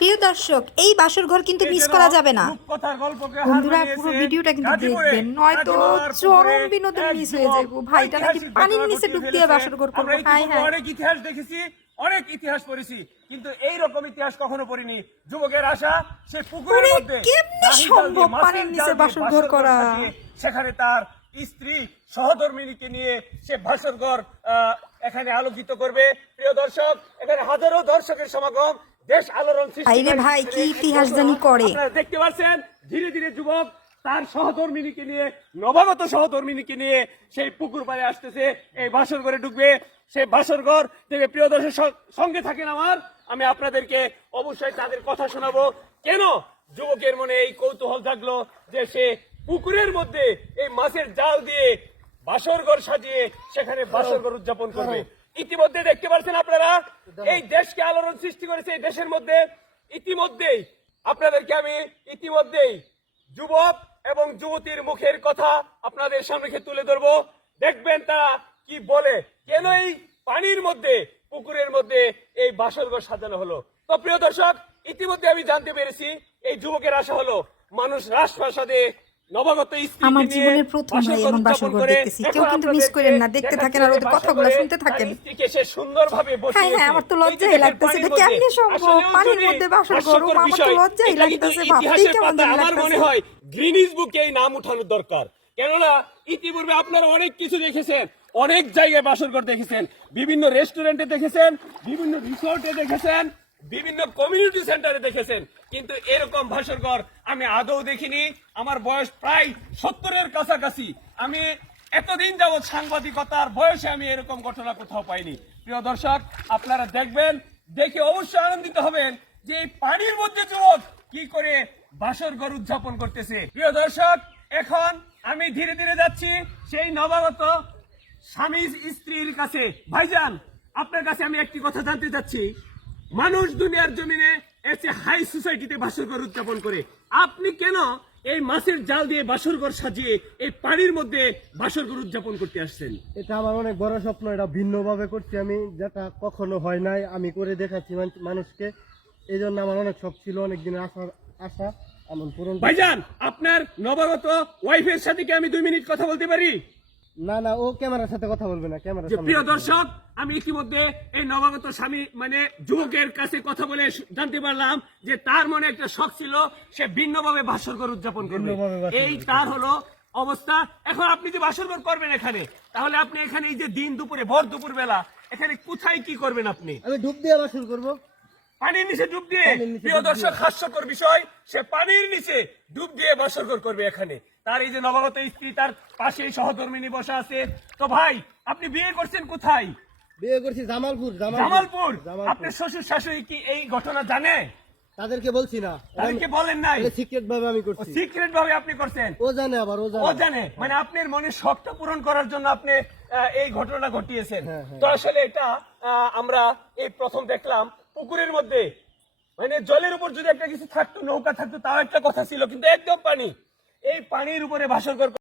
প্রিয় দর্শক, এই বাসর ঘর কিন্তু মিস করা যাবে না। বন্ধুরা পুরো ভিডিওটা কিন্তু দেখবেন, নয়তো চরম বিনোদন মিস হয়ে যাবে। ভাইটা নাকি পানির নিচে ডুব দিয়ে বাসর ঘর করবে। হাই হাই, অনেক ইতিহাস দেখেছি, অনেক ইতিহাস পড়েছি, কিন্তু এই রকম ইতিহাস কখনো পড়িনি। যুবকের আশা সে পুকুরের মধ্যে কেমনে সম্ভব পানির নিচে বাসর ঘর করা। সেখানে তার স্ত্রী সহধর্মিনীকে নিয়ে সে বাসর ঘর এখানে আলোকিত করবে। প্রিয় দর্শক, এখানে হাজারো দর্শকের সমাগম, দেশ আলোড়ন সৃষ্টি। ভাই কি ইতিহাস জানি করে। আপনারা দেখতে পাচ্ছেন ধীরে ধীরে যুবক তার সহধর্মিনীকে নিয়ে, নবাগত সহধর্মিনীকে নিয়ে সেই পুকুর পাড়ে আসতেছে, এই বাসর ঘরে ঢুকবে। সেই বাসর ঘর থেকে প্রিয় দর্শক সঙ্গে থাকেন আমি আপনাদেরকে অবশ্যই তাদের কথা শোনাবো। কেন যুবকের মনে এই কৌতূহল থাকলো যে সে পুকুরের মধ্যে এই মাছের জাল দিয়ে বাসর ঘর সাজিয়ে সেখানে বাসর ঘর উদযাপন করবে। ইতিমধ্যে দেখতে পাচ্ছেন আপনারা এই দেশকে আলোড়ন সৃষ্টি করেছে। এই দেশের মধ্যে ইতিমধ্যেই আপনাদেরকে আমি যুবক এবং যুবতীর মুখের কথা আপনাদের সামনে তুলে ধরবো। দেখবেন তারা কি বলে, কেন এই পানির মধ্যে, পুকুরের মধ্যে এই বাসর ঘর সাজানো হলো। তো প্রিয় দর্শক, ইতিমধ্যে আমি জানতে পেরেছি এই যুবকের আশা হলো মানুষ রাজপ্রাসাদে নবাগত আমার জীবনের প্রথম ভাই এমন বাসর ঘর দেখতেছি। কেউ কিন্তু মিস করেন না, দেখতে থাকেন আর ওদের কথাগুলো শুনতে থাকেন। সুন্দরভাবে হ্যাঁ হ্যাঁ, আমার তো লজ্জাই লাগতেছে। এটা কেমনে সম্ভব পানির মধ্যে বাসর ঘর? আমার তো লজ্জাই লাগতেছে, ভাবতেই কেমন জানি আমার মনে লাগতেছে। হয় গ্রিনিজ বুকে এই নাম উঠানোর দরকার। কেননা ইতিপূর্বে আপনারা অনেক কিছু দেখেছেন, অনেক জায়গায় বাসর ঘর দেখেছেন, বিভিন্ন রেস্টুরেন্টে দেখেছেন, বিভিন্ন রিসোর্টে দেখেছেন, বিভিন্ন কমিউনিটি সেন্টারে দেখেছেন, কিন্তু এরকম বাসর ঘর আমি আদৌ দেখিনি। আমার বয়স প্রায় 70-এর কাছাকাছি। আমি এতদিন যাবৎ সাংবাদিকতার বয়সে আমি এরকম ঘটনা কোথাও পাইনি। প্রিয় দর্শক, আপনারা দেখবেন, দেখে অবশ্যই আনন্দিত হবেন যে এই পানির মধ্যে যুবক কি করে বাসর ঘর উদযাপন করতেছে। প্রিয় দর্শক, এখন আমি ধীরে ধীরে যাচ্ছি সেই নবাগত স্বামী স্ত্রীর কাছে। ভাইজান, আপনার কাছে আমি একটি কথা জানতে চাচ্ছি। মানুষ দুনিয়ার জমিনে এসে হাই সোসাইটিতে বাসর ঘর উদযাপন করে, আপনি কেন এই মাছের জাল দিয়ে বাসর ঘর সাজিয়ে এই পানির মধ্যে বাসর ঘর উদযাপন করতে আসছেন? এটা আমার অনেক বড় স্বপ্ন। এটা ভিন্নভাবে করছি আমি, যেটা কখনো হয় নাই। আমি করে দেখাচ্ছি মানুষকে। এই জন্য আমার অনেক শখ ছিল, অনেক দিনের আশা আমার পূরণ। ভাইজান, আপনার নবাগত ওয়াইফের সাথে কি আমি 2 মিনিট কথা বলতে পারি? না না, ও ক্যামেরার সাথে কথা বলবে না। প্রিয় দর্শক, আমি ইতিমধ্যে এই নবাগত স্বামী যুবকের কাছে কথা বলে জানতে পারলাম যে তার মনে একটা শখ ছিল, সে ভিন্নভাবে বাসর ঘর উদযাপন করবে। এই তার হলো অবস্থা। এখন আপনি যে বাসর ঘর করবেন এখানে, তাহলে আপনি এখানে এই যে দিন দুপুরে, ভর দুপুর বেলা এখানে কোথায় কি করবেন? আপনি আমি ডুব দিয়ে বাসর করবো, পানির নিচে ডুব দিয়ে। প্রিয় দর্শক, হাস্যকর বিষয়, সে পানির নিচে ডুব দিয়ে বাসর ঘর করবে এখানে। তার এই যে নবাগত স্ত্রী, তার পাশেই সহধর্মিনী বসা আছে। তো ভাই, আপনি বিয়ে করছেন কোথায়? বিয়ে করছি জামালপুর। জামালপুর। আপনার শ্বশুর শাশুড়ি কি এই ঘটনা জানে? তাদেরকে বলছি না, তাদেরকে বলেন নাই? সিক্রেট ভাবে আমি করছি। সিক্রেট ভাবে আপনি করছেন? ও জানে, আবার ও জানে। মানে আপনার মনের শখটা পূরণ করার জন্য আপনি এই ঘটনা ঘটিয়েছেন। তো আসলে এটা আমরা এই প্রথম দেখলাম পুকুরের মধ্যে, মানে জলের উপর যদি একটা কিছু থাকতো, নৌকা থাকতো, তাও একটা কথা ছিল, কিন্তু একদম পানি, এই পানির উপরে বাসর ঘর